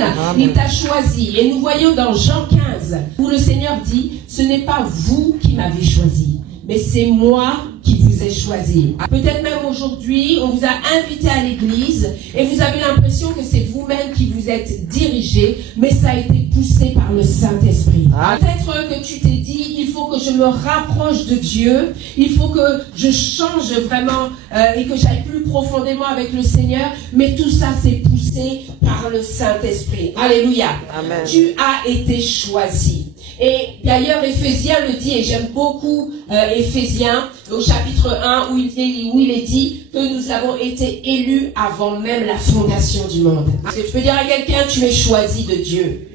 Amen. Il t'a choisi. Et nous voyons dans Jean 15, où le Seigneur dit, ce n'est pas vous qui m'avez choisi, mais c'est moi qui vous ai choisi. Peut-être même aujourd'hui, on vous a invité à l'église et vous avez l'impression que c'est vous-même qui vous êtes dirigé, mais ça a été poussé par le Saint-Esprit. Peut-être que tu t'es dit, il faut que je me rapproche de Dieu, il faut que je change vraiment et que j'aille plus profondément avec le Seigneur, mais tout ça c'est poussé par le Saint-Esprit. Alléluia. Amen. Tu as été choisi. Et d'ailleurs, Éphésiens le dit, et j'aime beaucoup Éphésiens, au chapitre 1, où il est dit que nous avons été élus avant même la fondation du monde. Parce que je peux dire à quelqu'un, tu es choisi de Dieu.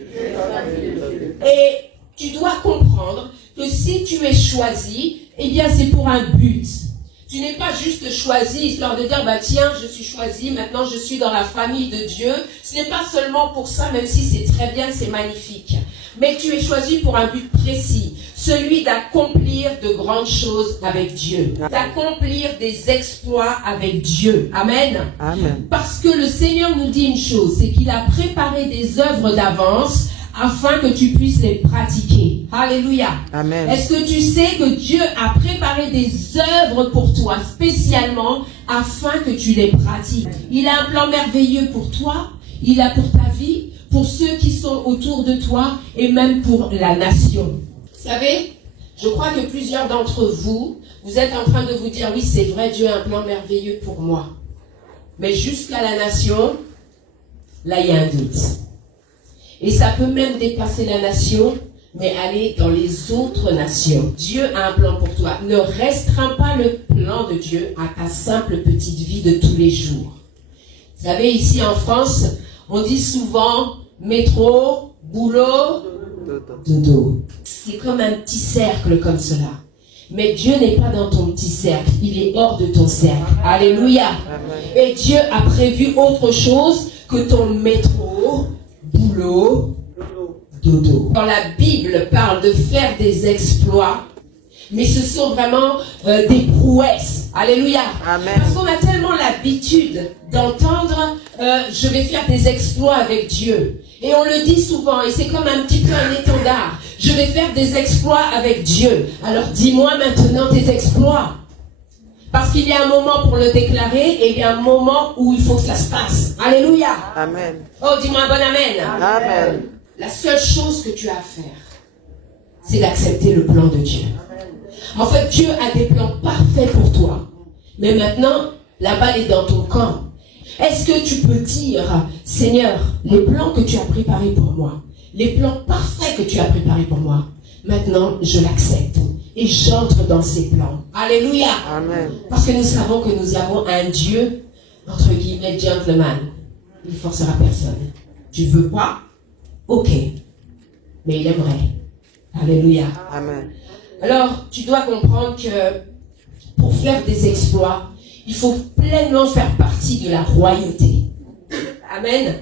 Et tu dois comprendre que si tu es choisi, eh bien c'est pour un but. Tu n'es pas juste choisi histoire de dire, bah tiens, je suis choisi, maintenant je suis dans la famille de Dieu. Ce n'est pas seulement pour ça, même si c'est très bien, c'est magnifique. Mais tu es choisi pour un but précis, celui d'accomplir de grandes choses avec Dieu, d'accomplir des exploits avec Dieu. Amen. Amen. Parce que le Seigneur nous dit une chose, c'est qu'il a préparé des œuvres d'avance afin que tu puisses les pratiquer. Alléluia. Amen. Est-ce que tu sais que Dieu a préparé des œuvres pour toi spécialement afin que tu les pratiques? Il a un plan merveilleux pour toi, il a pour ta vie, pour ceux qui sont autour de toi et même pour la nation. Vous savez, je crois que plusieurs d'entre vous, vous êtes en train de vous dire, oui c'est vrai, Dieu a un plan merveilleux pour moi. Mais jusqu'à la nation, là il y a un doute. Et ça peut même dépasser la nation, mais aller dans les autres nations. Dieu a un plan pour toi. Ne restreins pas le plan de Dieu à ta simple petite vie de tous les jours. Vous savez, ici en France, on dit souvent métro, boulot, dodo. C'est comme un petit cercle comme cela. Mais Dieu n'est pas dans ton petit cercle, il est hors de ton cercle. Alléluia. Et Dieu a prévu autre chose que ton métro, boulot, dodo. Quand la Bible parle de faire des exploits, mais ce sont vraiment des prouesses. Alléluia. Amen. Parce qu'on a tellement l'habitude d'entendre je vais faire des exploits avec Dieu. Et on le dit souvent, et c'est comme un petit peu un étendard. Je vais faire des exploits avec Dieu. Alors dis-moi maintenant tes exploits. Parce qu'il y a un moment pour le déclarer et il y a un moment où il faut que ça se passe. Alléluia. Amen. Oh, dis-moi un bon amen. Amen. La seule chose que tu as à faire, c'est d'accepter le plan de Dieu. En fait, Dieu a des plans parfaits pour toi. Mais maintenant, la balle est dans ton camp. Est-ce que tu peux dire, Seigneur, les plans que tu as préparés pour moi, les plans parfaits que tu as préparés pour moi, maintenant, je l'accepte. Et j'entre dans ces plans. Alléluia. Amen. Parce que nous savons que nous avons un Dieu, entre guillemets, gentleman. Il ne forcera personne. Tu veux pas? Ok. Mais il aimerait. Alléluia. Amen. Alors, tu dois comprendre que pour faire des exploits, il faut pleinement faire partie de la royauté. Amen.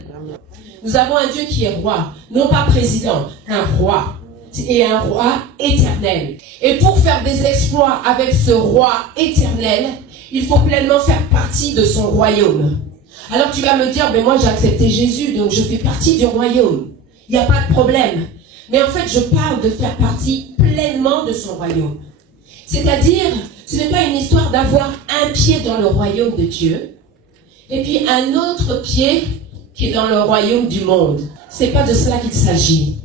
Nous avons un Dieu qui est roi, non pas président, un roi. Et un roi éternel. Et pour faire des exploits avec ce roi éternel, il faut pleinement faire partie de son royaume. Alors tu vas me dire, mais moi j'ai accepté Jésus, donc je fais partie du royaume. Il n'y a pas de problème. Mais en fait, je parle de faire partie pleinement de son royaume. C'est-à-dire, ce n'est pas une histoire d'avoir un pied dans le royaume de Dieu, et puis un autre pied qui est dans le royaume du monde. Ce n'est pas de cela qu'il s'agit.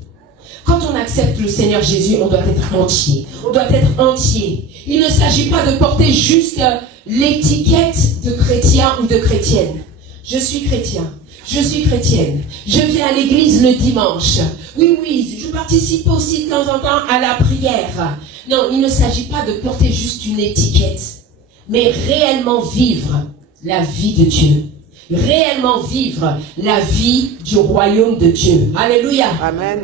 Quand on accepte le Seigneur Jésus, on doit être entier. On doit être entier. Il ne s'agit pas de porter juste l'étiquette de chrétien ou de chrétienne. Je suis chrétien. Je suis chrétienne. Je viens à l'église le dimanche. Oui, je participe aussi de temps en temps à la prière. Non, il ne s'agit pas de porter juste une étiquette, mais réellement vivre la vie de Dieu. Réellement vivre la vie du royaume de Dieu. Alléluia. Amen.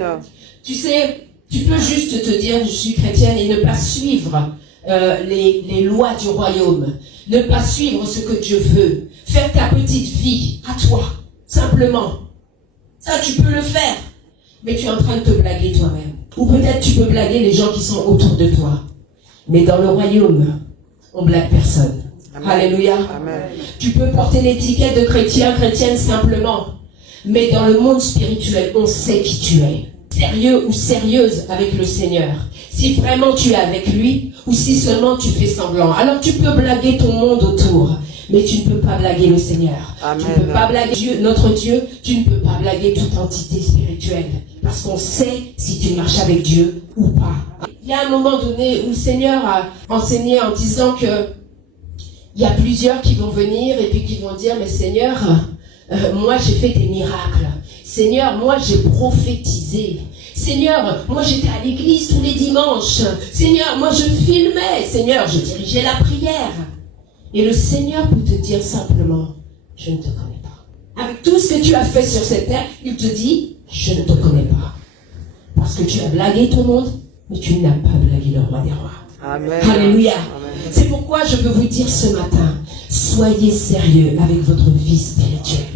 Tu sais, tu peux juste te dire je suis chrétienne et ne pas suivre les lois du royaume. Ne pas suivre ce que Dieu veut. Faire ta petite vie à toi, simplement. Ça, tu peux le faire. Mais tu es en train de te blaguer toi-même. Ou peut-être tu peux blaguer les gens qui sont autour de toi. Mais dans le royaume, on blague personne. Amen. Alléluia. Amen. Tu peux porter l'étiquette de chrétien, chrétienne simplement. Mais dans le monde spirituel, on sait qui tu es. Sérieux ou sérieuse avec le Seigneur. Si vraiment tu es avec lui, ou si seulement tu fais semblant. Alors tu peux blaguer ton monde autour, mais tu ne peux pas blaguer le Seigneur. Amen. Tu ne peux pas blaguer Dieu, notre Dieu, tu ne peux pas blaguer toute entité spirituelle. Parce qu'on sait si tu marches avec Dieu ou pas. Il y a un moment donné où le Seigneur a enseigné en disant que il y a plusieurs qui vont venir et puis qui vont dire, mais Seigneur, moi j'ai fait des miracles. Seigneur, moi j'ai prophétisé. Seigneur, moi j'étais à l'église tous les dimanches. Seigneur, moi je filmais. Seigneur, je dirigeais la prière. Et le Seigneur peut te dire simplement, je ne te connais pas. Avec tout ce que tu as fait sur cette terre, il te dit, je ne te connais pas. Parce que tu as blagué ton monde, mais tu n'as pas blagué le roi des rois. Amen. Alléluia. Amen. C'est pourquoi je veux vous dire ce matin, soyez sérieux avec votre vie spirituelle.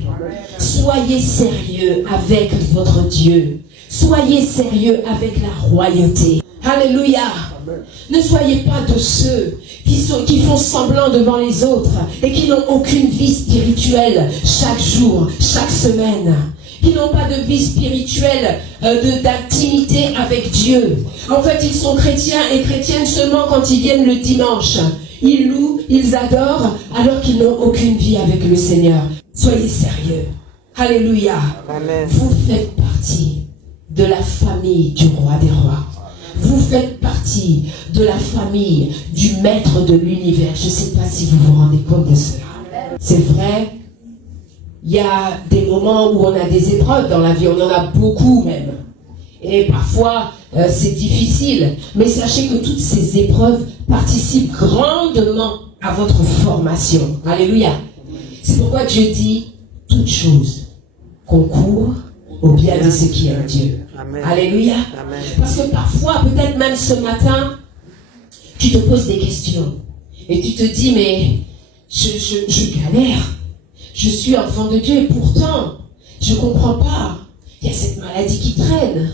Soyez sérieux avec votre Dieu. Soyez sérieux avec la royauté. Alléluia. Amen. Ne soyez pas de ceux qui font semblant devant les autres et qui n'ont aucune vie spirituelle chaque jour, chaque semaine. Qui n'ont pas de vie spirituelle, d'intimité avec Dieu. En fait, ils sont chrétiens et chrétiennes seulement quand ils viennent le dimanche. Ils louent, ils adorent, alors qu'ils n'ont aucune vie avec le Seigneur. Soyez sérieux. Alléluia. Amen. Vous faites partie de la famille du roi des rois. Vous faites partie de la famille du maître de l'univers. Je ne sais pas si vous vous rendez compte de cela. C'est vrai. Il y a des moments où on a des épreuves dans la vie, on en a beaucoup même. Et parfois, c'est difficile. Mais sachez que toutes ces épreuves participent grandement à votre formation. Alléluia. C'est pourquoi Dieu dit, toute chose concourt au bien de ceux qui aiment Dieu. Amen. Alléluia. Amen. Parce que parfois, peut-être même ce matin, tu te poses des questions. Et tu te dis, mais je galère. Je suis enfant de Dieu et pourtant, je ne comprends pas. Il y a cette maladie qui traîne.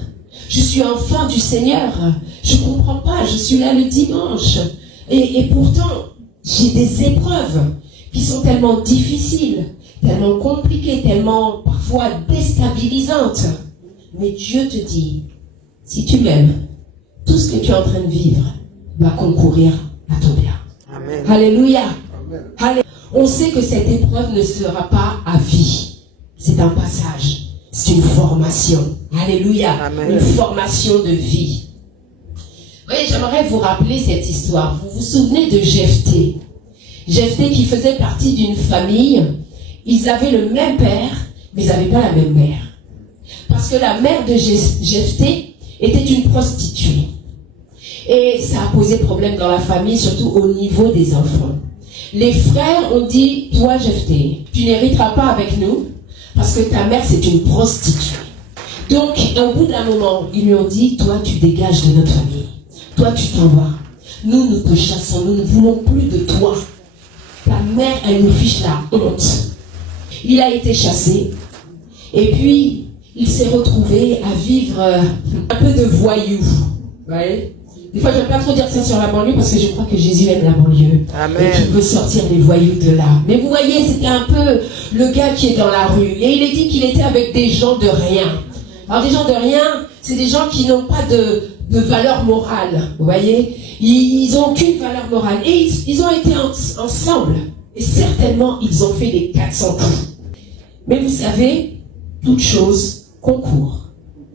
Je suis enfant du Seigneur. Je ne comprends pas. Je suis là le dimanche. Et pourtant, j'ai des épreuves qui sont tellement difficiles, tellement compliquées, tellement parfois déstabilisantes. Mais Dieu te dit, si tu m'aimes, tout ce que tu es en train de vivre va concourir à ton bien. Amen. Alléluia. Amen. Alléluia. On sait que cette épreuve ne sera pas à vie. C'est un passage. C'est une formation. Alléluia. Amen. Une formation de vie. Oui, j'aimerais vous rappeler cette histoire. Vous vous souvenez de Jephthé. Jephthé qui faisait partie d'une famille. Ils avaient le même père, mais ils n'avaient pas la même mère. Parce que la mère de Jephthé était une prostituée. Et ça a posé problème dans la famille, surtout au niveau des enfants. Les frères ont dit, toi Jephthé, tu n'hériteras pas avec nous parce que ta mère c'est une prostituée. Donc, au bout d'un moment, ils lui ont dit, toi tu dégages de notre famille. Toi tu t'en vas. Nous, nous te chassons. Nous ne voulons plus de toi. Ta mère, elle nous fiche la honte. Il a été chassé. Et puis, il s'est retrouvé à vivre un peu de voyou. Vous voyez ? Des fois, je ne vais pas trop dire ça sur la banlieue parce que je crois que Jésus aime la banlieue. Amen. Et qu'il veut sortir les voyous de là. Mais vous voyez, c'était un peu le gars qui est dans la rue. Et il est dit qu'il était avec des gens de rien. Alors, des gens de rien, c'est des gens qui n'ont pas de valeur morale. Vous voyez ? Ils n'ont aucune valeur morale. Et ils ont été ensemble. Et certainement, ils ont fait des 400 coups. Mais vous savez, toute chose concourt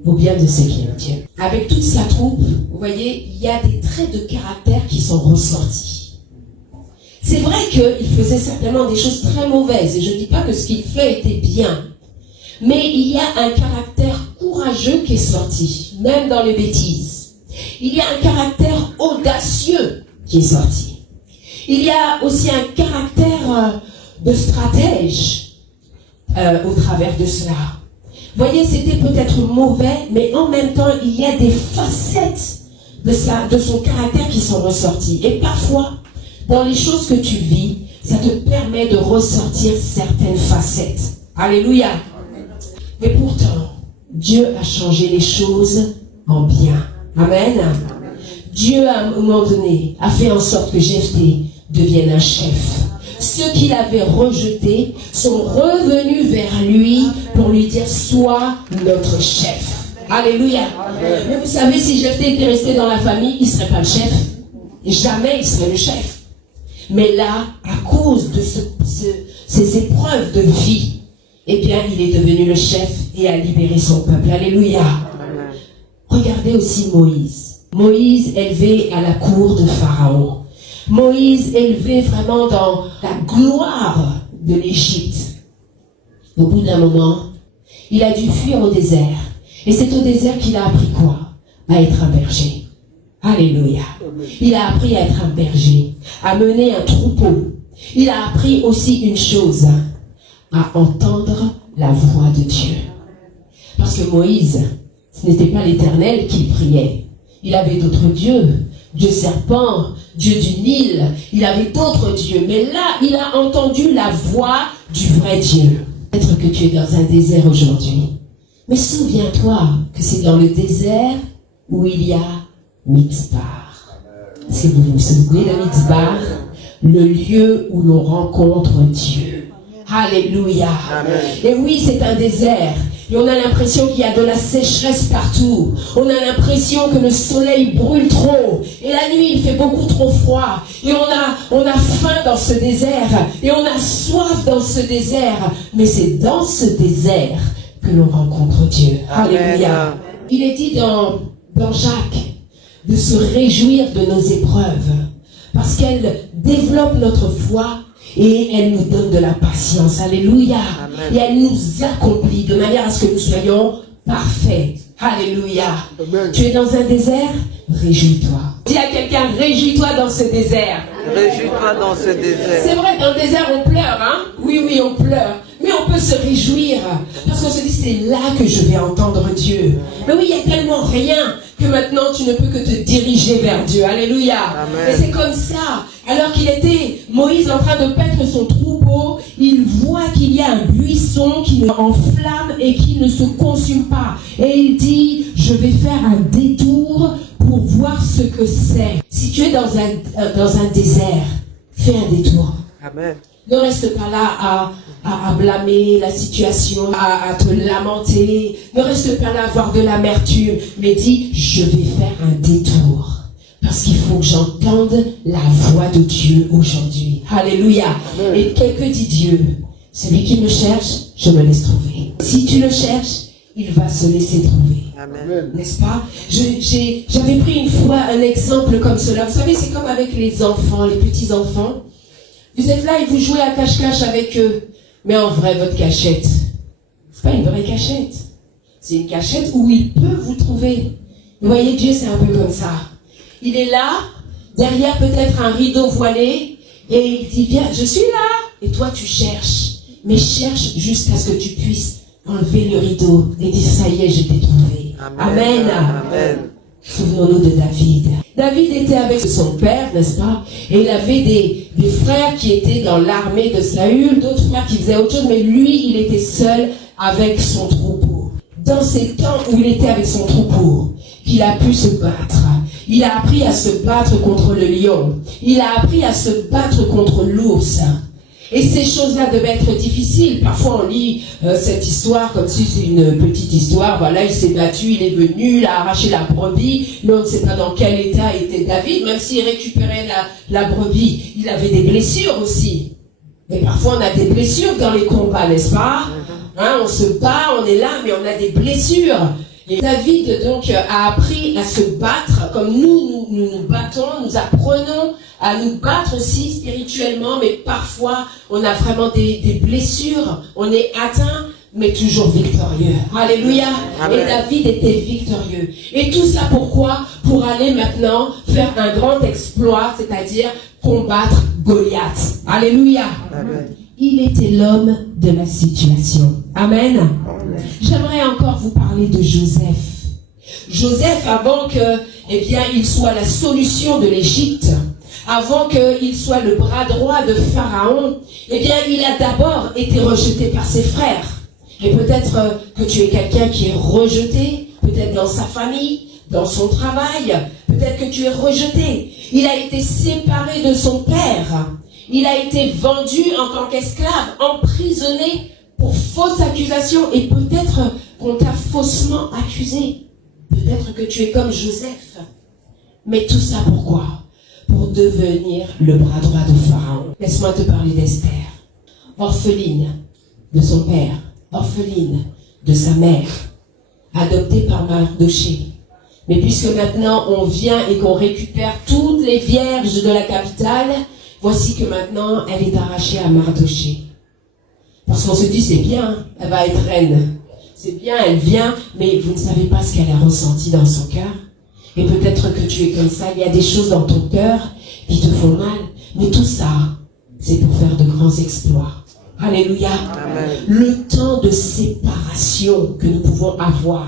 au bien de ceux qui aiment Dieu. Avec toute sa troupe, vous voyez, il y a des traits de caractère qui sont ressortis. C'est vrai qu'il faisait certainement des choses très mauvaises, et je ne dis pas que ce qu'il fait était bien. Mais il y a un caractère courageux qui est sorti, même dans les bêtises. Il y a un caractère audacieux qui est sorti. Il y a aussi un caractère de stratège au travers de cela. Vous voyez, c'était peut-être mauvais, mais en même temps, il y a des facettes de son caractère qui sont ressorties. Et parfois, dans les choses que tu vis, ça te permet de ressortir certaines facettes. Alléluia. Mais pourtant, Dieu a changé les choses en bien. Amen. Dieu, à un moment donné, a fait en sorte que Jephthé devienne un chef. ceux qui l'avaient rejeté sont revenus vers lui pour lui dire, sois notre chef. Alléluia. Amen. Mais vous savez, si Jephthé était resté dans la famille, il ne serait pas le chef. Jamais il serait le chef. Mais là, à cause de ces épreuves de vie, eh bien, il est devenu le chef et a libéré son peuple. Alléluia. Amen. Regardez aussi Moïse. Moïse élevé à la cour de Pharaon. Moïse élevé vraiment dans la gloire de l'Égypte. Au bout d'un moment, il a dû fuir au désert. Et c'est au désert qu'il a appris quoi? À être un berger. Alléluia. Il a appris à être un berger, à mener un troupeau. Il a appris aussi une chose, à entendre la voix de Dieu. Parce que Moïse, ce n'était pas l'Éternel qu'il priait. Il avait d'autres dieux. Dieu serpent, Dieu du Nil. Il avait d'autres dieux. Mais là, il a entendu la voix du vrai Dieu. Peut-être que tu es dans un désert aujourd'hui. Mais souviens-toi que c'est dans le désert où il y a Mitzpah. Est-ce que vous vous souvenez de Mitzpah? Le lieu où l'on rencontre Dieu. Alléluia. Amen. Et oui, c'est un désert. Et on a l'impression qu'il y a de la sécheresse partout. On a l'impression que le soleil brûle trop. Et la nuit, il fait beaucoup trop froid. Et on a faim dans ce désert. Et on a soif dans ce désert. Mais c'est dans ce désert que l'on rencontre Dieu. Amen. Alléluia. Il est dit dans Jacques de se réjouir de nos épreuves. Parce qu'elles développent notre foi et elles nous donnent de la patience. Alléluia. Amen. Et elles nous accomplissent de manière à ce que nous soyons parfaits. Alléluia. Amen. Tu es dans un désert? Réjouis-toi. Dis à quelqu'un, réjouis-toi dans ce désert. Réjouis-toi dans ce désert. C'est vrai, dans le désert, on pleure, hein? Oui, on pleure. Mais on peut se réjouir. Parce qu'on se dit, c'est là que je vais entendre Dieu. Mais oui, il n'y a tellement rien que maintenant, tu ne peux que te diriger vers Dieu. Alléluia. Amen. Et c'est comme ça. Alors qu'il était, Moïse, en train de paître son troupeau, il voit qu'il y a un buisson qui enflamme et qui ne se consume pas. Et il dit, je vais faire un détour pour voir ce que c'est. Si tu es dans un désert, fais un détour. Amen. Ne reste pas là à blâmer la situation, à te lamenter. Ne reste pas là à avoir de l'amertume. Mais dis, je vais faire un détour. Parce qu'il faut que j'entende la voix de Dieu aujourd'hui. Alléluia. Amen. Et quelque dit Dieu, celui qui me cherche, je me laisse trouver. Si tu le cherches, il va se laisser trouver. Amen. N'est-ce pas? J'avais pris une fois un exemple comme cela. Vous savez, c'est comme avec les enfants, les petits-enfants. Vous êtes là et vous jouez à cache-cache avec eux. Mais en vrai, votre cachette, c'est pas une vraie cachette. C'est une cachette où il peut vous trouver. Vous voyez, Dieu, c'est un peu comme ça. Il est là, derrière peut-être un rideau voilé, et il dit, viens, je suis là. Et toi, tu cherches. Mais cherche jusqu'à ce que tu puisses enlever le rideau et dire, ça y est, je t'ai trouvé. Amen. Amen. Amen. Souvenons-nous de David. David était avec son père, n'est-ce pas? Et il avait des frères qui étaient dans l'armée de Saül, d'autres frères qui faisaient autre chose, mais lui, il était seul avec son troupeau. Dans ces temps où il était avec son troupeau, qu'il a pu se battre. Il a appris à se battre contre le lion. Il a appris à se battre contre l'ours. Et ces choses-là devaient être difficiles. Parfois, on lit cette histoire comme si c'est une petite histoire. Voilà, il s'est battu, il est venu, il a arraché la brebis. Mais on ne sait pas dans quel état était David. Même s'il récupérait la brebis, il avait des blessures aussi. Et parfois, on a des blessures dans les combats, n'est-ce pas? Hein, on se bat, on est là, mais on a des blessures. Et David, donc, a appris à se battre comme nous nous battons, nous apprenons à nous battre aussi spirituellement, mais parfois, on a vraiment des blessures, on est atteint, mais toujours victorieux. Alléluia. Amen. Et David était victorieux. Et tout ça pourquoi? Pour aller maintenant faire un grand exploit, c'est-à-dire combattre Goliath. Alléluia. Amen. Il était l'homme de la situation. Amen. Amen. J'aimerais encore vous parler de Joseph. Joseph, avant que, il soit la solution de l'Égypte, avant qu'il soit le bras droit de Pharaon, il a d'abord été rejeté par ses frères. Et peut-être que tu es quelqu'un qui est rejeté, peut-être dans sa famille, dans son travail, peut-être que tu es rejeté. Il a été séparé de son père. Il a été vendu en tant qu'esclave, emprisonné pour fausse accusation et peut-être qu'on t'a faussement accusé. Peut-être que tu es comme Joseph. Mais tout ça pourquoi? Pour devenir le bras droit de Pharaon. Laisse-moi te parler d'Esther. Orpheline de son père, orpheline de sa mère, adoptée par Mardoché. Mais puisque maintenant on vient et qu'on récupère toutes les vierges de la capitale, voici que maintenant elle est arrachée à Mardoché. Parce qu'on se dit c'est bien, elle va être reine. C'est bien, elle vient, mais vous ne savez pas ce qu'elle a ressenti dans son cœur. Et peut-être que tu es comme ça, il y a des choses dans ton cœur qui te font mal. Mais tout ça, c'est pour faire de grands exploits. Alléluia. Amen. Le temps de séparation que nous pouvons avoir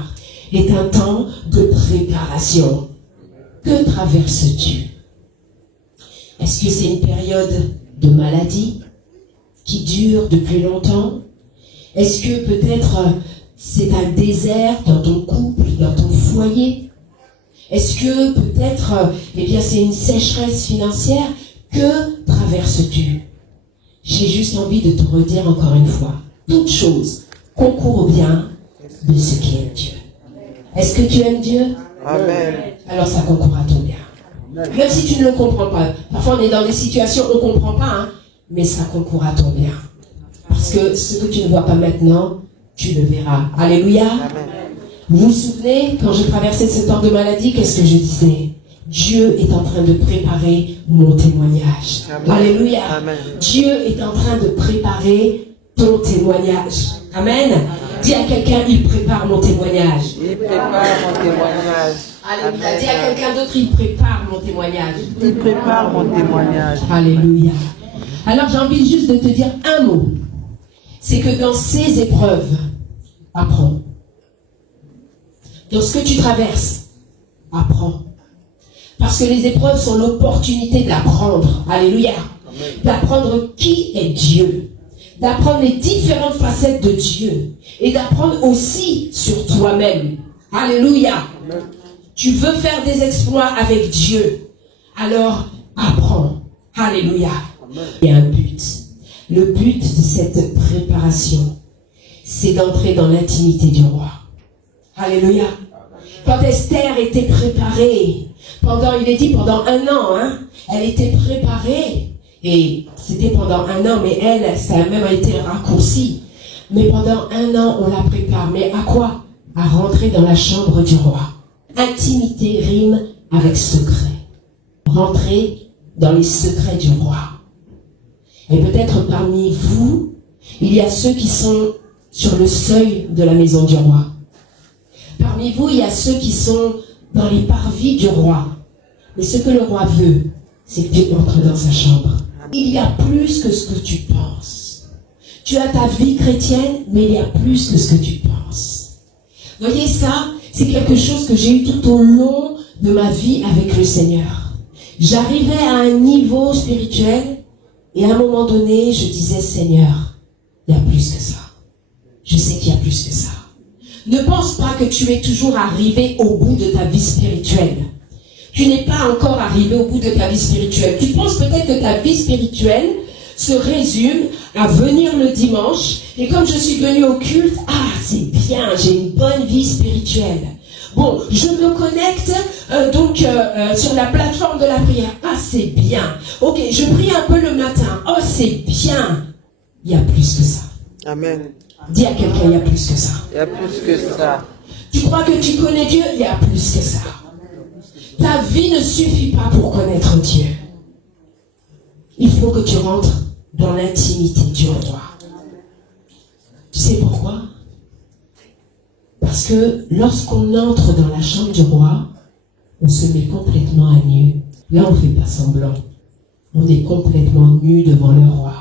est un temps de préparation. Que traverses-tu? Est-ce que c'est une période de maladie qui dure depuis longtemps? Est-ce que peut-être c'est un désert dans ton couple, dans ton foyer? Est-ce que peut-être c'est une sécheresse financière? Que traverses-tu? J'ai juste envie de te redire encore une fois. Toute chose concourt au bien de ceux qui aiment Dieu. Est-ce que tu aimes Dieu? Amen. Alors ça concourt à ton bien. Même si tu ne le comprends pas. Parfois on est dans des situations où on ne comprend pas, mais ça concourt à ton bien. Parce que ce que tu ne vois pas maintenant, tu le verras. Alléluia. Amen. Vous vous souvenez, quand je traversais ce temps de maladie, qu'est-ce que je disais? Dieu est en train de préparer mon témoignage. Amen. Alléluia. Amen. Dieu est en train de préparer ton témoignage. Amen. Dis à quelqu'un, il prépare mon témoignage. Il prépare mon témoignage. Alléluia. Dis à quelqu'un d'autre, il prépare mon témoignage. Il prépare mon témoignage. Alléluia. Alors j'ai envie juste de te dire un mot. C'est que dans ces épreuves, apprends. Dans ce que tu traverses, apprends. Parce que les épreuves sont l'opportunité d'apprendre. Alléluia. D'apprendre qui est Dieu. D'apprendre les différentes facettes de Dieu. Et d'apprendre aussi sur toi-même. Alléluia. Tu veux faire des exploits avec Dieu. Alors, apprends. Alléluia. Il y a un but. Le but de cette préparation, c'est d'entrer dans l'intimité du roi. Alléluia. Quand Esther était préparée, il est dit pendant 1 an, elle était préparée. Et c'était pendant 1 an, mais elle, ça a même été raccourci. Mais pendant 1 an, on la prépare. Mais à quoi? À rentrer dans la chambre du roi. Intimité rime avec secret. Rentrer dans les secrets du roi. Et peut-être parmi vous, il y a ceux qui sont sur le seuil de la maison du roi. Parmi vous, il y a ceux qui sont dans les parvis du roi. Mais ce que le roi veut, c'est que tu entres dans sa chambre. Il y a plus que ce que tu penses. Tu as ta vie chrétienne, mais il y a plus que ce que tu penses. Voyez ça, c'est quelque chose que j'ai eu tout au long de ma vie avec le Seigneur. J'arrivais à un niveau spirituel et à un moment donné, je disais, Seigneur, il y a plus que ça. Je sais qu'il y a plus que ça. Ne pense pas que tu es toujours arrivé au bout de ta vie spirituelle. Tu n'es pas encore arrivé au bout de ta vie spirituelle. Tu penses peut-être que ta vie spirituelle se résume à venir le dimanche et comme je suis venu au culte, c'est bien, j'ai une bonne vie spirituelle. Bon, je me connecte sur la plateforme de la prière. C'est bien. Ok, je prie un peu le matin. C'est bien. Il y a plus que ça. Amen. Dis à quelqu'un, il y a plus que ça. Il y a plus que ça. Tu crois que tu connais Dieu? Il y a plus que ça. Ta vie ne suffit pas pour connaître Dieu. Il faut que tu rentres dans l'intimité du roi. Tu sais pourquoi? Parce que lorsqu'on entre dans la chambre du roi, on se met complètement à nu. Là, on ne fait pas semblant. On est complètement nu devant le roi.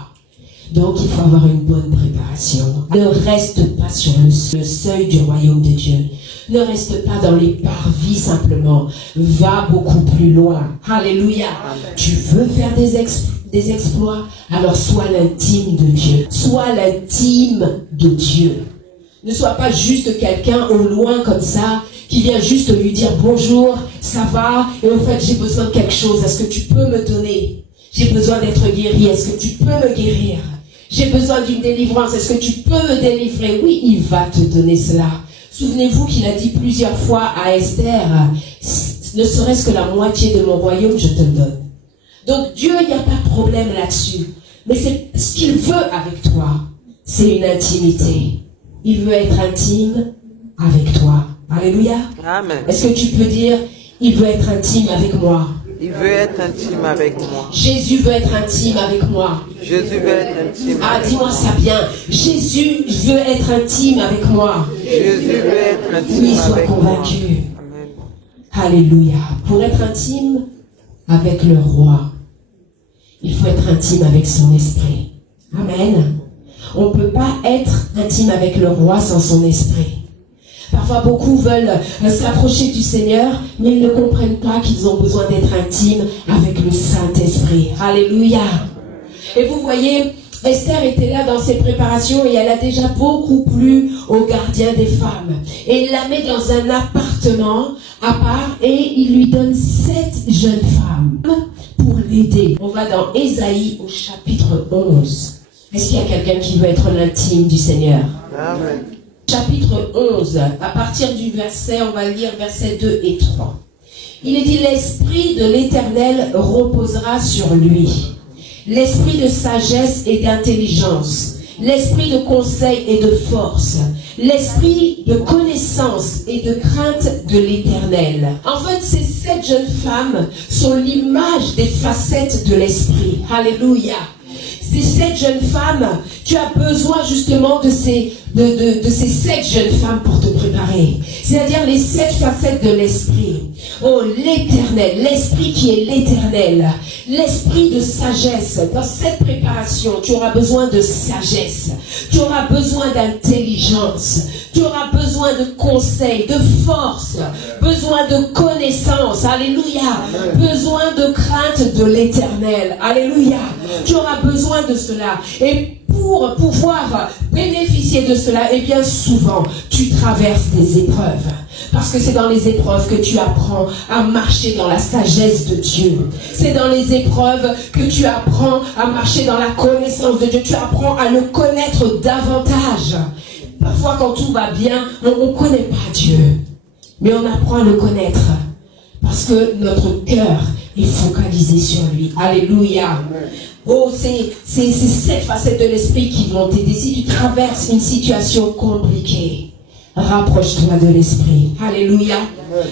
Donc, il faut avoir une bonne préparation. Ne reste pas sur le seuil du royaume de Dieu. Ne reste pas dans les parvis simplement. Va beaucoup plus loin. Alléluia. Tu veux faire des exploits? Alors, sois l'intime de Dieu. Sois l'intime de Dieu. Ne sois pas juste quelqu'un au loin comme ça, qui vient juste lui dire bonjour, ça va, et en fait j'ai besoin de quelque chose, est-ce que tu peux me donner? J'ai besoin d'être guéri. Est-ce que tu peux me guérir? J'ai besoin d'une délivrance. Est-ce que tu peux me délivrer? Oui, il va te donner cela. Souvenez-vous qu'il a dit plusieurs fois à Esther, ne serait-ce que la moitié de mon royaume, je te le donne. Donc Dieu, il n'y a pas de problème là-dessus. Mais c'est ce qu'il veut avec toi, c'est une intimité. Il veut être intime avec toi. Alléluia. Amen. Est-ce que tu peux dire, il veut être intime avec moi? Il veut être intime avec moi. Jésus veut être intime avec moi. Jésus veut être intime. Ah, dis-moi ça bien. Jésus veut être intime avec moi. Jésus veut être intime Oui, sois avec moi. convaincu. Amen. Alléluia. Pour être intime avec le roi, il faut être intime avec son esprit. Amen. On ne peut pas être intime avec le roi sans son esprit. Parfois, beaucoup veulent s'approcher du Seigneur, mais ils ne comprennent pas qu'ils ont besoin d'être intimes avec le Saint-Esprit. Alléluia. Et vous voyez, Esther était là dans ses préparations et elle a déjà beaucoup plu au gardien des femmes. Et il la met dans un appartement à part et il lui donne 7 jeunes femmes pour l'aider. On va dans Ésaïe au chapitre 11. Est-ce qu'il y a quelqu'un qui veut être l'intime du Seigneur? Amen. Chapitre 11, à partir du verset, on va lire versets 2 et 3. Il est dit, l'Esprit de l'Éternel reposera sur lui. L'esprit de sagesse et d'intelligence, l'esprit de conseil et de force, l'esprit de connaissance et de crainte de l'Éternel. En fait, ces 7 jeunes femmes sont l'image des facettes de l'esprit. Alléluia. Ces 7 jeunes femmes, tu as besoin justement de ces 7 jeunes femmes pour te préparer. C'est-à-dire les 7 facettes de l'esprit. Oh, l'Éternel, l'esprit qui est l'Éternel. L'esprit de sagesse. Dans cette préparation, tu auras besoin de sagesse. Tu auras besoin d'intelligence. Tu auras besoin de conseil, de force. Besoin de connaissance. Alléluia. Besoin de crainte de l'Éternel. Alléluia. Tu auras besoin de cela. Et pour pouvoir bénéficier de cela, eh bien souvent, tu traverses des épreuves. Parce que c'est dans les épreuves que tu apprends à marcher dans la sagesse de Dieu. C'est dans les épreuves que tu apprends à marcher dans la connaissance de Dieu. Tu apprends à le connaître davantage. Parfois, quand tout va bien, on ne connaît pas Dieu. Mais on apprend à le connaître. Parce que notre cœur est focalisé sur lui. Alléluia. Oh, c'est cette facette de l'esprit qui vont t'aider. Si tu traverses une situation compliquée, rapproche-toi de l'esprit. Alléluia.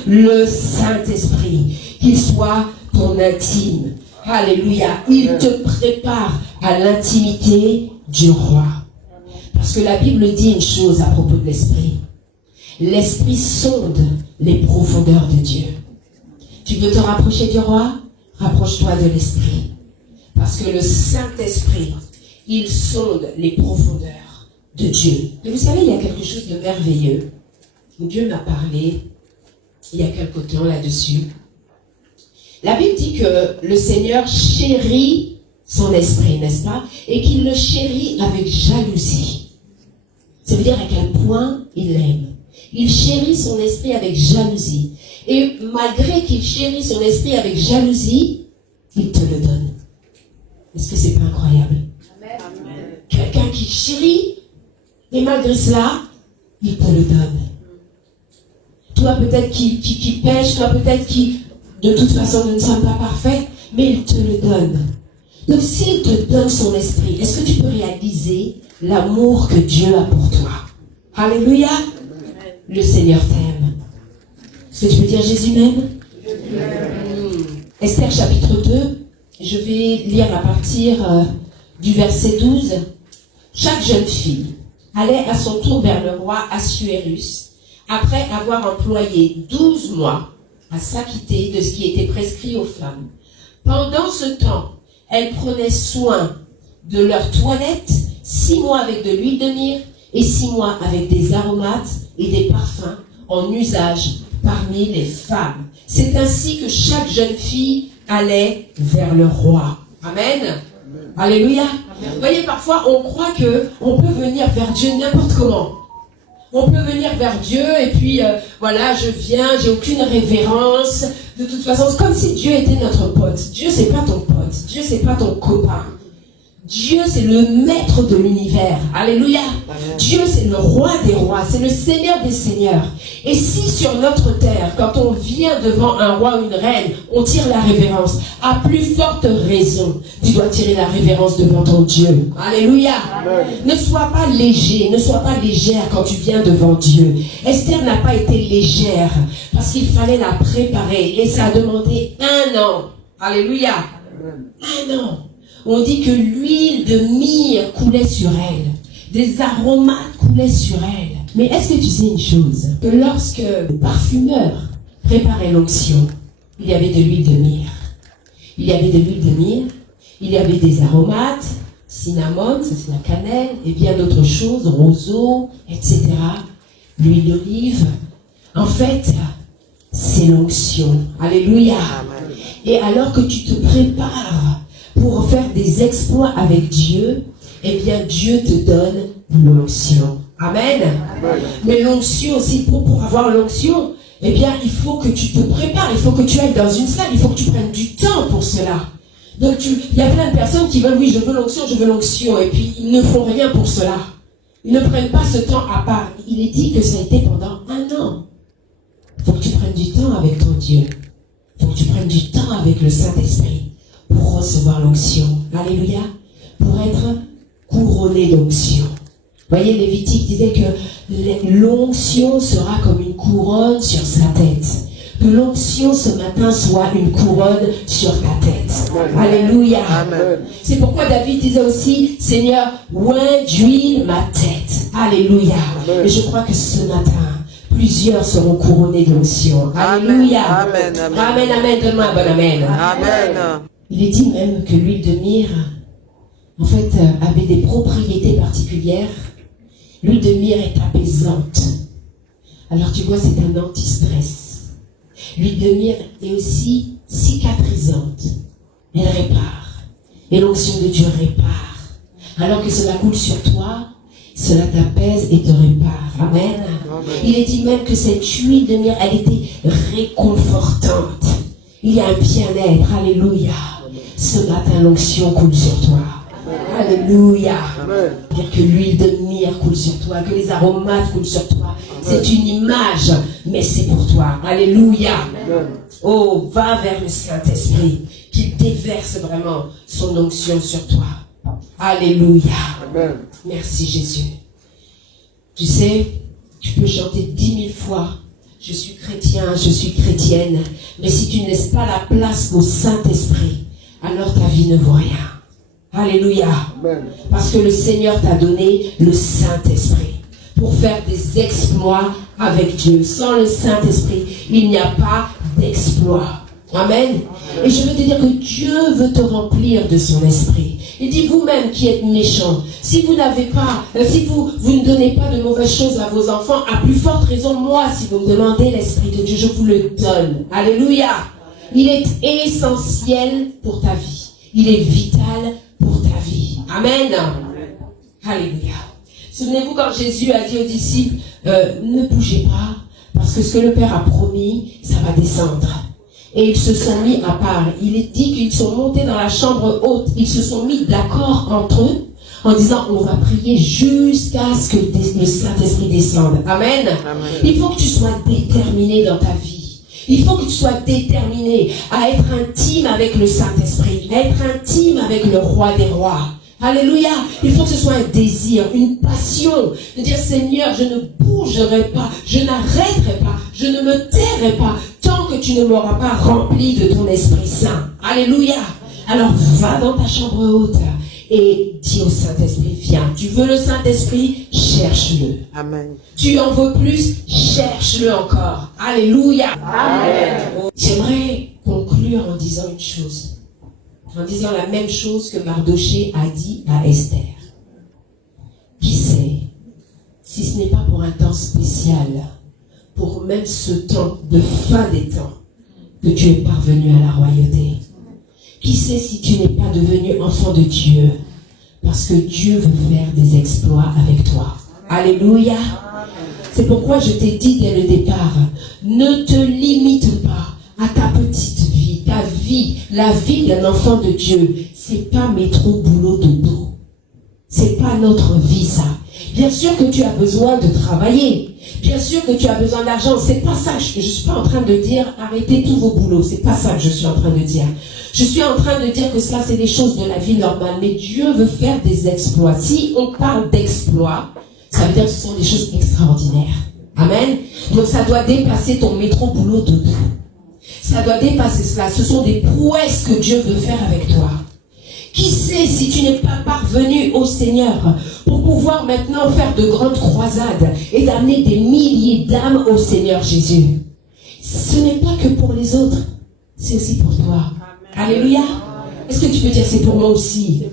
Le Saint-Esprit, qu'il soit ton intime. Alléluia. Il te prépare à l'intimité du roi. Parce que la Bible dit une chose à propos de l'esprit. L'esprit sonde les profondeurs de Dieu. Tu veux te rapprocher du roi? Rapproche-toi de l'esprit. Parce que le Saint-Esprit, il sonde les profondeurs de Dieu. Et vous savez, il y a quelque chose de merveilleux. Dieu m'a parlé il y a quelque temps là-dessus. La Bible dit que le Seigneur chérit son esprit, n'est-ce pas? Et qu'il le chérit avec jalousie. Ça veut dire à quel point il l'aime. Il chérit son esprit avec jalousie. Et malgré qu'il chérit son esprit avec jalousie, il te le donne. Est-ce que c'est pas incroyable? Amen. Quelqu'un qui chérit, et malgré cela, il te le donne. Toi peut-être qui pêche, toi peut-être qui, de toute façon, nous ne sommes pas parfaits, mais il te le donne. Donc s'il te donne son esprit, est-ce que tu peux réaliser l'amour que Dieu a pour toi? Alléluia. Le Seigneur t'aime. Est-ce que tu peux dire Jésus m'aime? Esther chapitre 2. Je vais lire à partir du verset 12. Chaque jeune fille allait à son tour vers le roi Assuérus, après avoir employé 12 mois à s'acquitter de ce qui était prescrit aux femmes. Pendant ce temps, elles prenaient soin de leur toilette, 6 mois avec de l'huile de myrrhe et 6 mois avec des aromates et des parfums en usage parmi les femmes. C'est ainsi que chaque jeune fille allait vers le roi. Amen. Amen. Alléluia. Amen. Vous voyez, parfois, on croit qu'on peut venir vers Dieu n'importe comment. On peut venir vers Dieu et puis, voilà, je viens, j'ai aucune révérence. De toute façon, c'est comme si Dieu était notre pote. Dieu, c'est pas ton pote. Dieu, c'est pas ton copain. Dieu, c'est le maître de l'univers. Alléluia. Amen. Dieu, c'est le roi des rois. C'est le Seigneur des seigneurs. Et si sur notre terre, quand on vient devant un roi ou une reine, on tire la révérence, à plus forte raison, tu dois tirer la révérence devant ton Dieu. Alléluia. Amen. Ne sois pas léger, ne sois pas légère quand tu viens devant Dieu. Esther n'a pas été légère parce qu'il fallait la préparer et ça a demandé 1 an. Alléluia. Amen. 1 an. On dit que l'huile de myrrhe coulait sur elle. Des aromates coulaient sur elle. Mais est-ce que tu sais une chose? Que lorsque le parfumeur préparait l'onction, il y avait de l'huile de myrrhe. Il y avait de l'huile de myrrhe. Il y avait des aromates, cinnamon, ça c'est la cannelle, et bien d'autres choses, roseau, etc. L'huile d'olive. En fait, c'est l'onction. Alléluia. Et alors que tu te prépares pour faire des exploits avec Dieu, eh bien Dieu te donne l'onction. Amen. Amen. Mais l'onction aussi, pour avoir l'onction, eh bien il faut que tu te prépares, il faut que tu ailles dans une salle, il faut que tu prennes du temps pour cela. Donc il y a plein de personnes qui veulent, oui, je veux l'onction, et puis ils ne font rien pour cela. Ils ne prennent pas ce temps à part. Il est dit que ça a été pendant 1 an. Il faut que tu prennes du temps avec ton Dieu. Il faut que tu prennes du temps avec le Saint-Esprit pour recevoir l'onction. Alléluia. Pour être couronné d'onction. Vous voyez, Lévitique disait que l'onction sera comme une couronne sur sa tête. Que l'onction ce matin soit une couronne sur ta tête. Alléluia. Amen. C'est pourquoi David disait aussi, Seigneur, oint d'huile ma tête. Alléluia. Amen. Et je crois que ce matin, plusieurs seront couronnés d'onction. Alléluia. Amen. Amen. Amen. Amen. Donne-moi un bon amen. Amen. Il est dit même que l'huile de myrrhe, en fait, avait des propriétés particulières. L'huile de myrrhe est apaisante. Alors tu vois, c'est un anti-stress. L'huile de myrrhe est aussi cicatrisante. Elle répare. Et l'onction de Dieu répare. Alors que cela coule sur toi, cela t'apaise et te répare. Amen. Il est dit même que cette huile de myrrhe, elle était réconfortante. Il y a un bien-être. Alléluia. Ce matin, l'onction coule sur toi. Alléluia. Dire que l'huile de myrrhe coule sur toi, que les aromates coulent sur toi. C'est une image, mais c'est pour toi. Alléluia. Oh, va vers le Saint-Esprit, qu'il déverse vraiment son onction sur toi. Alléluia. Merci Jésus. Tu sais, tu peux chanter 10 000 fois. Je suis chrétien, je suis chrétienne. Mais si tu ne laisses pas la place au Saint-Esprit, alors ta vie ne vaut rien. Alléluia. Amen. Parce que le Seigneur t'a donné le Saint-Esprit pour faire des exploits avec Dieu. Sans le Saint-Esprit, il n'y a pas d'exploit. Amen. Et je veux te dire que Dieu veut te remplir de son esprit. Il dit vous-même qui êtes méchants, si vous n'avez pas, si vous ne donnez pas de mauvaises choses à vos enfants, à plus forte raison, moi, si vous me demandez l'Esprit de Dieu, je vous le donne. Alléluia. Il est essentiel pour ta vie. Il est vital pour ta vie. Amen. Alléluia. Souvenez-vous quand Jésus a dit aux disciples, ne bougez pas, parce que ce que le Père a promis, ça va descendre. Et ils se sont mis à part. Il est dit qu'ils sont montés dans la chambre haute. Ils se sont mis d'accord entre eux en disant, on va prier jusqu'à ce que le Saint-Esprit descende. Amen. Amen. Il faut que tu sois déterminé dans ta vie. Il faut que tu sois déterminé à être intime avec le Saint-Esprit, à être intime avec le Roi des Rois. Alléluia. Il faut que ce soit un désir, une passion de dire, Seigneur, je ne bougerai pas, je n'arrêterai pas, je ne me tairai pas tant que tu ne m'auras pas rempli de ton Esprit Saint. Alléluia. Alors va dans ta chambre haute et dis au Saint-Esprit, viens. Tu veux le Saint-Esprit? Cherche-le. Amen. Tu en veux plus? Cherche-le encore. Alléluia. Amen. J'aimerais conclure en disant une chose. En disant la même chose que Mardoché a dit à Esther. Qui sait, si ce n'est pas pour un temps spécial, pour même ce temps de fin des temps, que tu es parvenu à la royauté. Qui sait si tu n'es pas devenu enfant de Dieu, parce que Dieu veut faire des exploits avec toi. Alléluia. C'est pourquoi je t'ai dit dès le départ, ne te limite pas à ta petite vie, ta vie, la vie d'un enfant de Dieu. C'est pas métro, boulot, dodo. C'est pas notre vie, ça. Bien sûr que tu as besoin de travailler. Bien sûr que tu as besoin d'argent. C'est pas ça. Je suis pas en train de dire arrêtez tous vos boulots. C'est pas ça que je suis en train de dire. Je suis en train de dire que ça, c'est des choses de la vie normale. Mais Dieu veut faire des exploits. Si on parle d'exploits, ça veut dire que ce sont des choses extraordinaires. Amen. Donc ça doit dépasser ton métro, boulot, dodo. Ça doit dépasser cela. Ce sont des prouesses que Dieu veut faire avec toi. Qui sait si tu n'es pas parvenu au Seigneur pour pouvoir maintenant faire de grandes croisades et d'amener des milliers d'âmes au Seigneur Jésus. Ce n'est pas que pour les autres, c'est aussi pour toi. Alléluia. Est-ce que tu peux dire c'est pour moi aussi?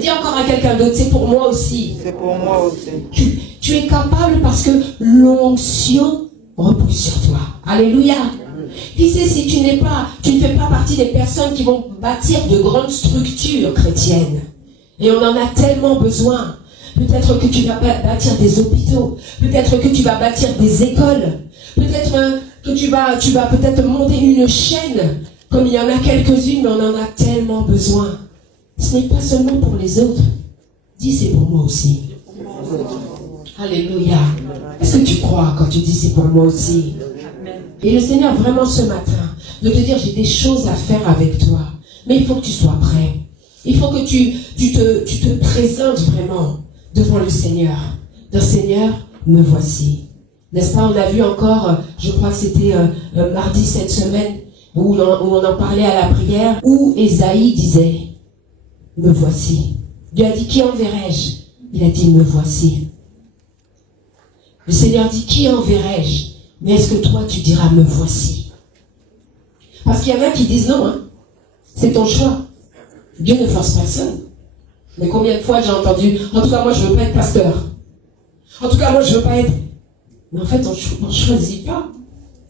Dis encore à quelqu'un d'autre, c'est pour moi aussi. C'est pour moi aussi. Tu es capable parce que l'onction repose sur toi. Alléluia. Qui sait si tu ne fais pas partie des personnes qui vont bâtir de grandes structures chrétiennes. Et on en a tellement besoin. Peut-être que tu vas bâtir des hôpitaux. Peut-être que tu vas bâtir des écoles. Peut-être que tu vas peut-être monter une chaîne. Comme il y en a quelques-unes, mais on en a tellement besoin. Ce n'est pas seulement pour les autres. Dis c'est pour moi aussi. Alléluia. Est-ce que tu crois quand tu dis c'est pour moi aussi? Et le Seigneur, vraiment ce matin, de te dire, j'ai des choses à faire avec toi. Mais il faut que tu sois prêt. Il faut que tu te présentes vraiment devant le Seigneur. Le Seigneur, me voici. N'est-ce pas, on a vu encore, je crois que c'était mardi cette semaine, où on en parlait à la prière, où Ésaïe disait, me voici. Dieu a dit, qui enverrai-je? Il a dit, me voici. Le Seigneur dit, qui enverrai-je? Mais est-ce que toi, tu diras, me voici? Parce qu'il y en a qui disent non, hein. C'est ton choix. Dieu ne force personne. Mais combien de fois j'ai entendu, en tout cas, moi, je ne veux pas être pasteur. En tout cas, moi, je ne veux pas être... Mais en fait, on ne choisit pas.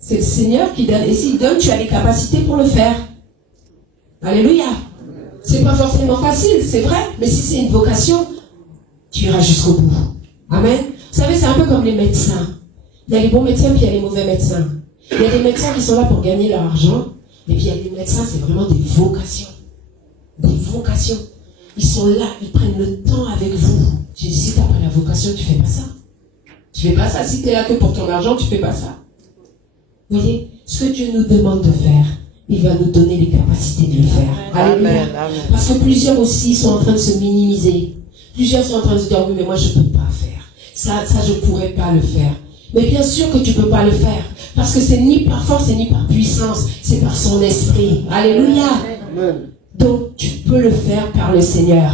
C'est le Seigneur qui donne. Et s'il donne, tu as les capacités pour le faire. Alléluia. C'est pas forcément facile, c'est vrai. Mais si c'est une vocation, tu iras jusqu'au bout. Amen. Vous savez, c'est un peu comme les médecins. Il y a les bons médecins, puis il y a les mauvais médecins. Il y a des médecins qui sont là pour gagner leur argent. Et puis il y a des médecins, c'est vraiment des vocations. Des vocations. Ils sont là, ils prennent le temps avec vous. J'ai dit, si tu n'as pas la vocation, tu ne fais pas ça. Tu ne fais pas ça. Si tu es là que pour ton argent, tu ne fais pas ça. Vous voyez, ce que Dieu nous demande de faire, il va nous donner les capacités de le faire. Alléluia. Amen, amen. Parce que plusieurs aussi sont en train de se minimiser. Plusieurs sont en train de se dire, oui, mais moi, je ne peux pas faire. Ça, je ne pourrais pas le faire. Mais bien sûr que tu ne peux pas le faire. Parce que c'est ni par force et ni par puissance. C'est par son esprit. Alléluia. Donc, tu peux le faire par le Seigneur.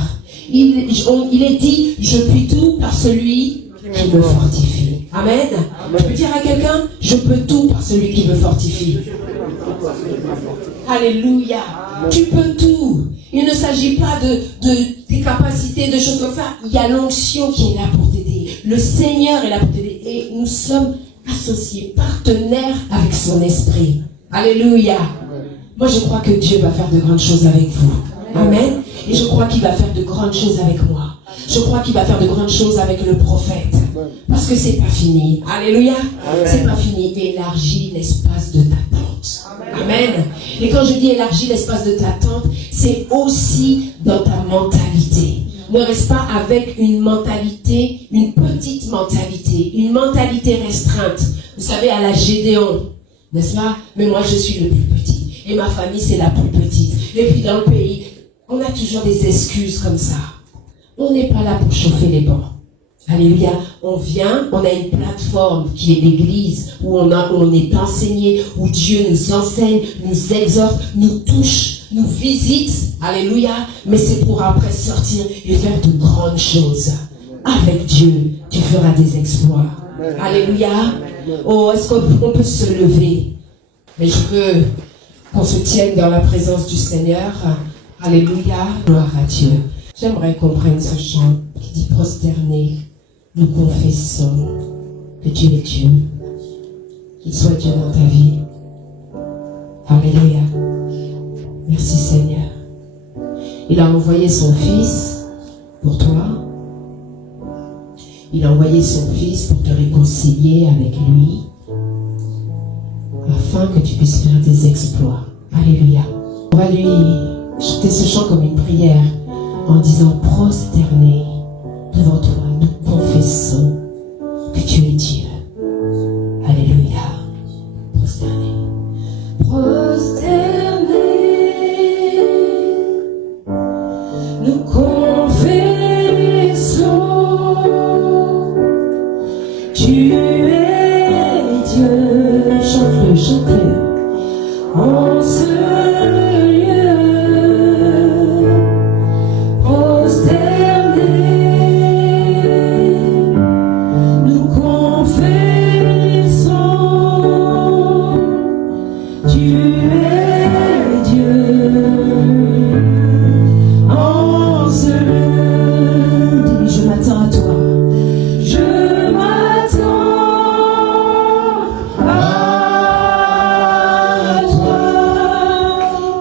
Il est dit, je puis tout par celui qui me fortifie. Amen. Tu peux dire à quelqu'un, je peux tout par celui qui me fortifie. Alléluia. Tu peux tout. Il ne s'agit pas de tes capacités, de choses comme ça. Il y a l'onction qui est là pour t'aider. Le Seigneur est là pour t'aider. Et nous sommes associés, partenaires avec son esprit. Alléluia. Moi, je crois que Dieu va faire de grandes choses avec vous. Amen. Et je crois qu'il va faire de grandes choses avec moi. Je crois qu'il va faire de grandes choses avec le prophète. Parce que c'est pas fini. Alléluia. C'est pas fini. Élargis l'espace de ta tente. Amen. Et quand je dis élargis l'espace de ta tente, c'est aussi dans ta mentalité. Ne reste pas avec une mentalité, une petite mentalité, une mentalité restreinte. Vous savez, à la Gédéon, n'est-ce pas? Mais moi, je suis le plus petit. Et ma famille, c'est la plus petite. Et puis dans le pays, on a toujours des excuses comme ça. On n'est pas là pour chauffer les bancs. Alléluia. On vient, on a une plateforme qui est l'église, où on est enseigné, où Dieu nous enseigne, nous exhorte, nous touche, nous visite. Alléluia. Mais c'est pour après sortir et faire de grandes choses. Avec Dieu, tu feras des exploits. Alléluia. Oh, est-ce qu'on peut se lever? Mais je veux qu'on se tienne dans la présence du Seigneur. Alléluia. Gloire à Dieu. J'aimerais qu'on prenne ce chant qui dit prosterné. Nous confessons que tu es Dieu. Qu'il soit Dieu dans ta vie. Alléluia. Merci Seigneur. Il a envoyé son Fils pour toi. Il a envoyé son Fils pour te réconcilier avec lui, afin que tu puisses faire des exploits. Alléluia. On va lui chanter ce chant comme une prière en disant: prosterné devant toi, nous confessons que tu es Dieu. Alléluia. Prosterné. Prosterné, nous confessons, tu es Dieu. Chante-le, chante-le. En ce lieu, prosterné, nous confessons, tu es Dieu. En ce lieu, dis, je m'attends à toi. Je m'attends à toi.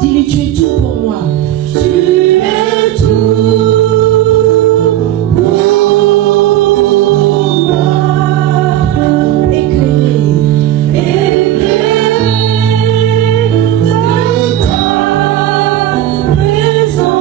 Dis-lui, tu es tout pour moi. Tu es tout pour moi. Éclairé, éclairé de ta présence.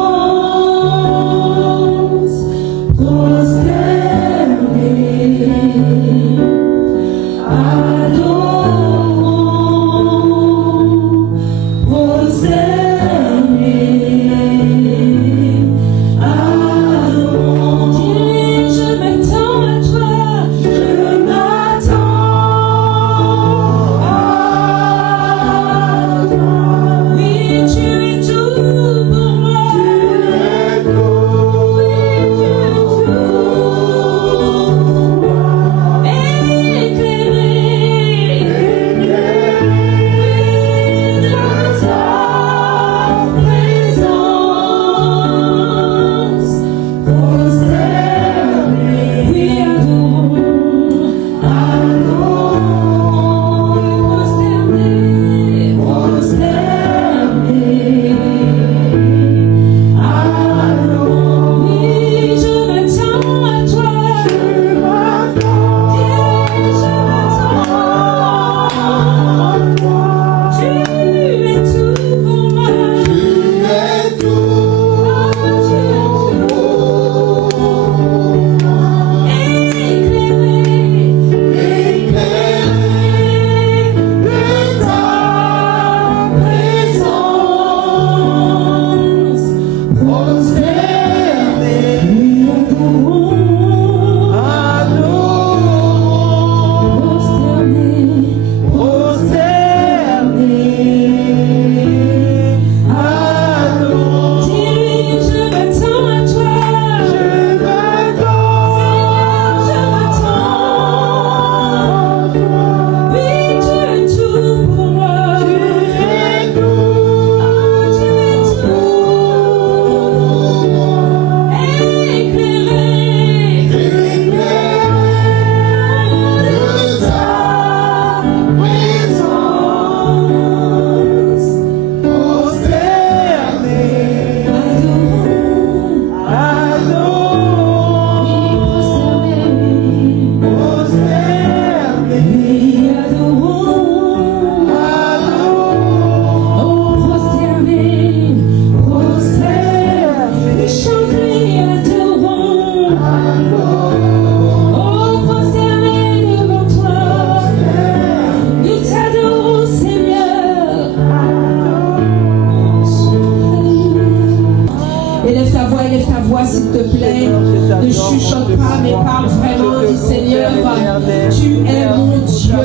s'il te plaît. Ne chuchote pas, mais parle vraiment. Dis Seigneur, tu es mon Dieu.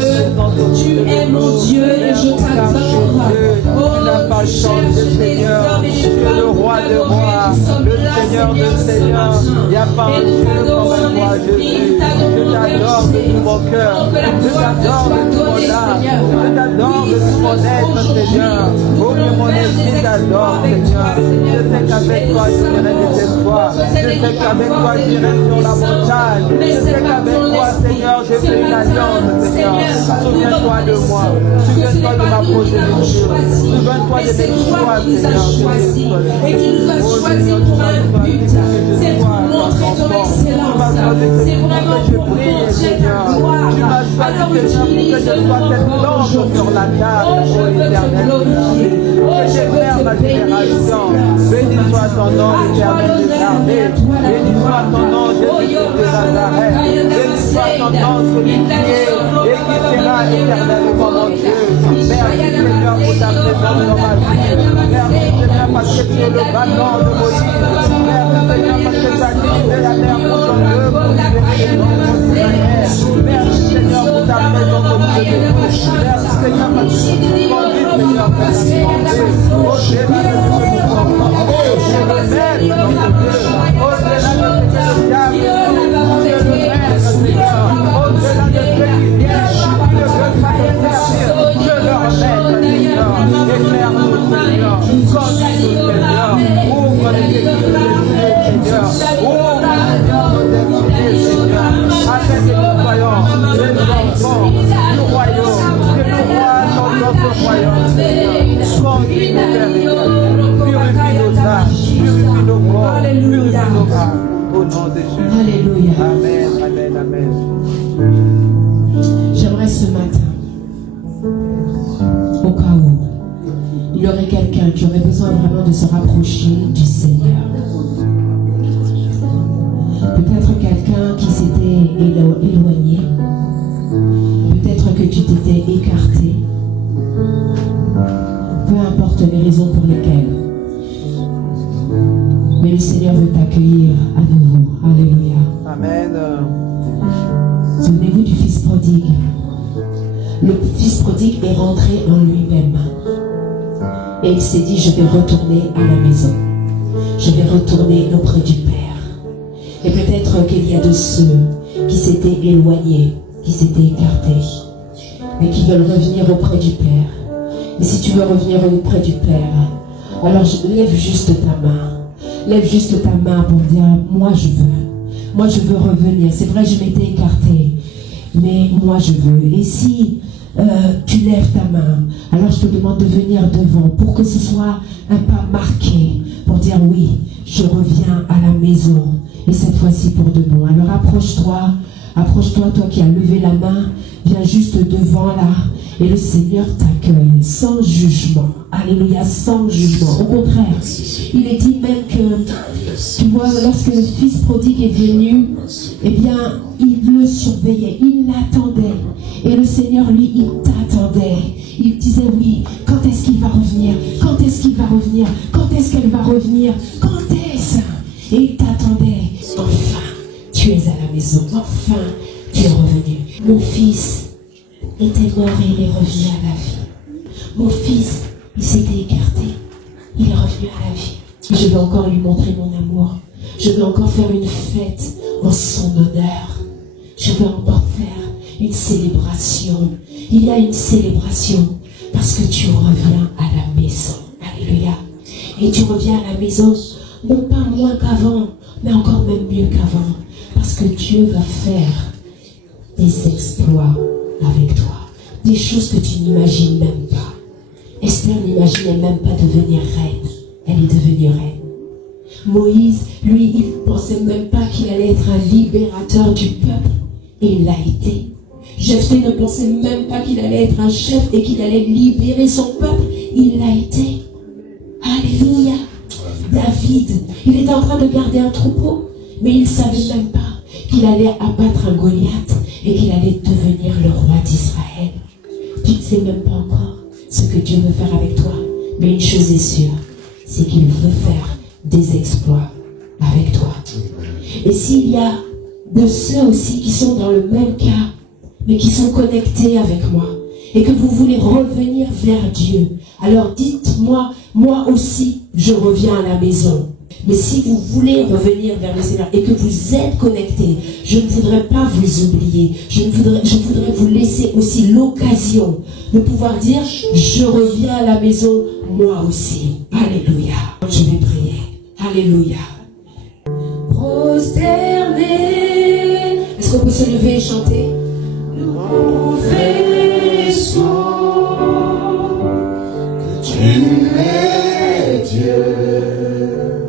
Tu es mon Dieu et je t'adore. Oh, tu cherches des hommes et des femmes pour t'adorer. Nous sommes là, Seigneur, ce matin. Et nous t'adorons en esprit, nous t'adorons en vérité. Oh, que la gloire te soit donnée, Seigneur. Je t'adore de tout mon être, Seigneur. Oh, que mon esprit t'adore, Seigneur. Je sais qu'avec toi, je dirai des espoirs. Je sais qu'avec toi, j'irai sur la montagne. Je sais qu'avec toi, Seigneur, j'ai fait une alliance, Seigneur. Souviens-toi de moi. Souviens-toi de ma progéniture. Souviens-toi de mes choix, Seigneur. Et qui nous a choisis pour un but. C'est pour montrer ton excellence. C'est vraiment pour montrer ta gloire. Alors utilise-moi. Sur la table, oh, je veux te glorifier. Oh, je veux te bénir. Béni soit ton nom, éternel des armées. Béni soit ton nom, Jésus de Nazareth. Béni soit ton nom, celui qui est et qui sera éternellement mon Dieu. Merci Seigneur pour ta présence dans ma vie. Merci Seigneur parce que tu es le bâton de Moïse. Merci Seigneur parce que tu as divisé la terre pour ton œuvre, pour libérer les noms d'Israël. Merci Seigneur pour ta présence au milieu de nous. Merci Seigneur parce que tu nous conduis Seigneur vers la santé. Au Jésus de nous enfants. Je le mets dans le Dieu. Au-delà de ce que le diable je le mets Seigneur. Au-delà de ce qui vient, qui ne veut pas le servir, je le remets Seigneur. Éclaire-nous Seigneur. Conduis-nous Seigneur. Ouvre les églises des cieux Seigneur. Ouvre Seigneur nos destinées Seigneur. Afin que nous soyons les enfants du royaume. Que nous voyons dans ce royaume Seigneur. Conduis-nous vers les purifie nos âmes, purifie nos corps, purifie nos âmes. Au nom de Jésus. Alléluia. Amen, amen, amen. J'aimerais ce matin, au cas où il y aurait quelqu'un qui aurait besoin vraiment de se rapprocher du Seigneur. Peut-être quelqu'un qui s'était éloigné. Peut-être que tu t'étais écarté. Peu importe les raisons pour lesquelles. Mais le Seigneur veut t'accueillir à nouveau. Alléluia. Amen. Souvenez-vous du fils prodigue. Le fils prodigue est rentré en lui-même. Et il s'est dit, je vais retourner à la maison. Je vais retourner auprès du Père. Et peut-être qu'il y a de ceux qui s'étaient éloignés, qui s'étaient écartés, et qui veulent revenir auprès du Père. Et si tu veux revenir auprès du Père, alors lève juste ta main. Lève juste ta main pour dire, moi je veux revenir. C'est vrai, je m'étais écarté, mais moi je veux. Et si tu lèves ta main, alors je te demande de venir devant pour que ce soit un pas marqué, pour dire oui, je reviens à la maison. Et cette fois-ci pour de bon. Alors approche-toi, toi qui as levé la main, viens juste devant là. Et le Seigneur t'accueille sans jugement. Alléluia, sans jugement. Au contraire, il est dit même que, tu vois, lorsque le fils prodigue est venu, eh bien, il le surveillait, il l'attendait. Et le Seigneur, lui, il t'attendait. Il disait, oui, quand est-ce qu'il va revenir? Quand est-ce qu'il va revenir? Quand est-ce qu'elle va revenir? Quand est-ce? Et il t'attendait. Enfin, tu es à la maison. Enfin, tu es revenu. Mon fils était mort et il est revenu à la vie. Mon fils, il s'était écarté. Il est revenu à la vie. Je vais encore lui montrer mon amour. Je vais encore faire une fête en son honneur. Je vais encore faire une célébration. Il y a une célébration parce que tu reviens à la maison. Alléluia. Et tu reviens à la maison, non pas moins qu'avant, mais encore même mieux qu'avant. Parce que Dieu va faire des exploits avec toi. Des choses que tu n'imagines même pas. Esther n'imaginait même pas devenir reine. Elle est devenue reine. Moïse, lui, il ne pensait même pas qu'il allait être un libérateur du peuple. Et il l'a été. Jephthé ne pensait même pas qu'il allait être un chef et qu'il allait libérer son peuple. Il l'a été. Alléluia. David, il était en train de garder un troupeau, mais il ne savait même pas qu'il allait abattre un Goliath et qu'il allait devenir le roi d'Israël. Tu ne sais même pas encore ce que Dieu veut faire avec toi. Mais une chose est sûre, c'est qu'il veut faire des exploits avec toi. Et s'il y a de ceux aussi qui sont dans le même cas, mais qui sont connectés avec moi, et que vous voulez revenir vers Dieu, alors dites-moi, moi aussi, je reviens à la maison. Mais si vous voulez revenir vers le Seigneur et que vous êtes connectés, je ne voudrais pas vous oublier. Je voudrais vous laisser aussi l'occasion de pouvoir dire, je reviens à la maison, moi aussi. Alléluia. Je vais prier. Alléluia. Prosterné. Est-ce qu'on peut se lever et chanter. Nous confessons que tu es Dieu.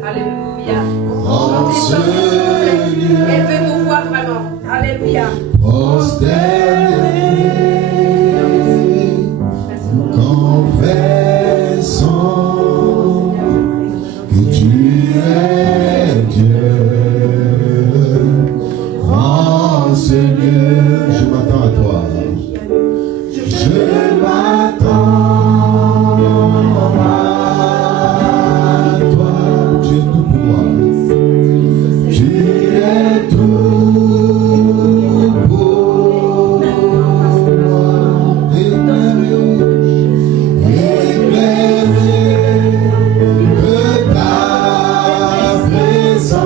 Alléluia. En ce lieu, Élevez vos voix vraiment. Alléluia. prosterné, nous confessons que tu es Dieu. En ce lieu, je m'attends à toi. Je m'attends à toi. Tu es tout pour moi. Tu es tout pour moi. Éclairé de ta présence,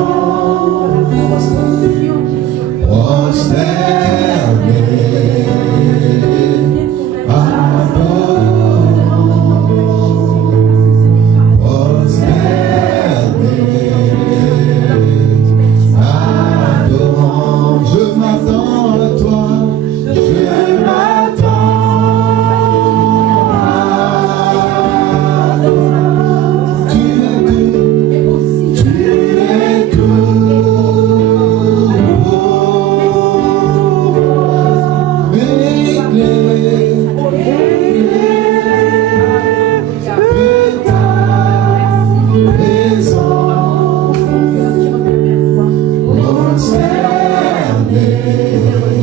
prosterné, adorant, prosterné, adorant. Je m'attends à toi, je m'attends à toi. Tu es tout pour moi.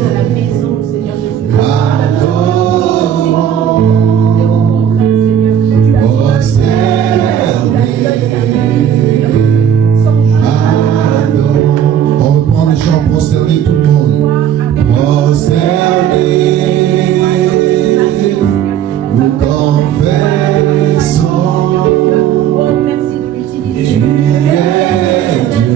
Éclairé de ta présence, prosterné, on reprend le chant prosterné tout le monde. Prosterné, nous confessons, tu es Dieu.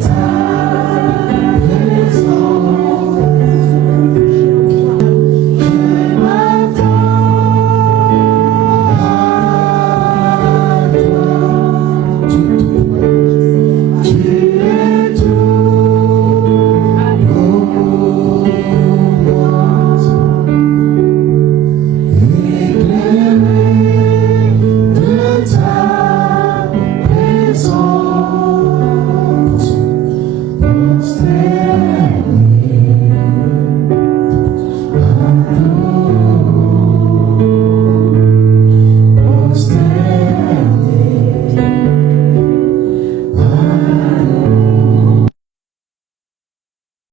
Ta